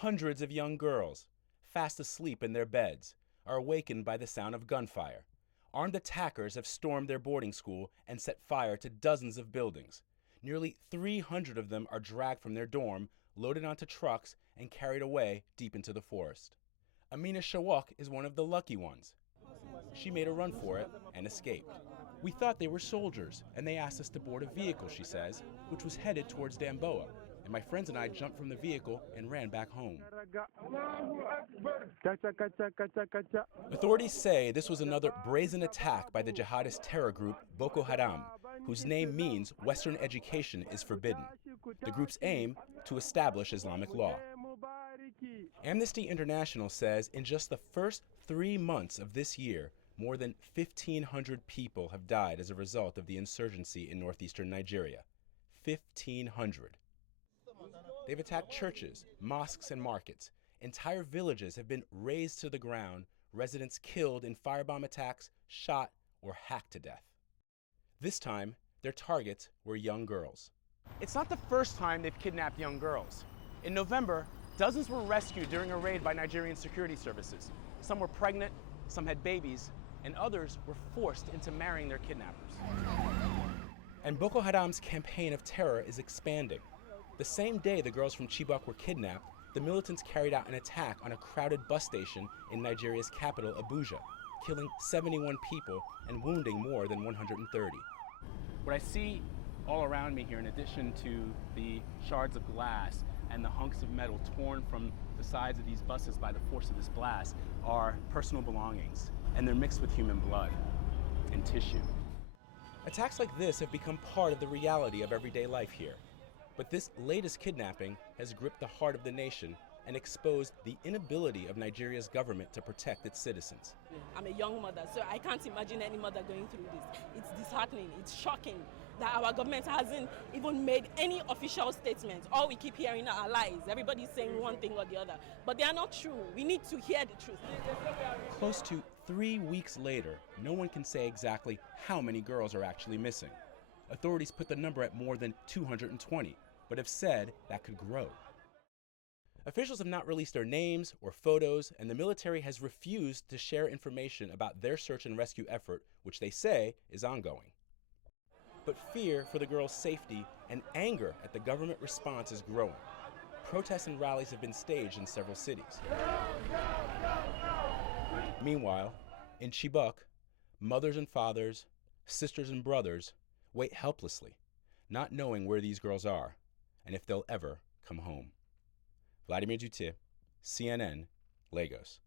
Hundreds of young girls, fast asleep in their beds, are awakened by the sound of gunfire. Armed attackers have stormed their boarding school and set fire to dozens of buildings. Nearly 300 of them are dragged from their dorm, loaded onto trucks, and carried away deep into the forest. Amina Shawak is one of the lucky ones. She made a run for it and escaped. We thought they were soldiers, and they asked us to board a vehicle, she says, which was headed towards Damboa, and my friends and I jumped from the vehicle and ran back home. Authorities say this was another brazen attack by the jihadist terror group Boko Haram, whose name means Western education is forbidden. The group's aim, to establish Islamic law. Amnesty International says in just the first 3 months of this year, more than 1,500 people have died as a result of the insurgency in northeastern Nigeria. 1,500. They've attacked churches, mosques, and markets. Entire villages have been razed to the ground, residents killed in firebomb attacks, shot, or hacked to death. This time, their targets were young girls. It's not the first time they've kidnapped young girls. In November, dozens were rescued during a raid by Nigerian security services. Some were pregnant, some had babies, and others were forced into marrying their kidnappers. And Boko Haram's campaign of terror is expanding. The same day the girls from Chibok were kidnapped, the militants carried out an attack on a crowded bus station in Nigeria's capital, Abuja, killing 71 people and wounding more than 130. What I see all around me here, in addition to the shards of glass and the hunks of metal torn from the sides of these buses by the force of this blast, are personal belongings, and they're mixed with human blood and tissue. Attacks like this have become part of the reality of everyday life here. But this latest kidnapping has gripped the heart of the nation and exposed the inability of Nigeria's government to protect its citizens. I'm a young mother, so I can't imagine any mother going through this. It's disheartening, it's shocking that our government hasn't even made any official statements. All we keep hearing are lies. Everybody's saying one thing or the other, but they are not true. We need to hear the truth. Close to 3 weeks later, no one can say exactly how many girls are actually missing. Authorities put the number at more than 220, but have said that could grow. Officials have not released their names or photos, and the military has refused to share information about their search and rescue effort, which they say is ongoing. But fear for the girls' safety and anger at the government response is growing. Protests and rallies have been staged in several cities. Meanwhile, in Chibok, mothers and fathers, sisters and brothers wait helplessly, not knowing where these girls are and if they'll ever come home. Vladimir Duthiers, CNN, Lagos.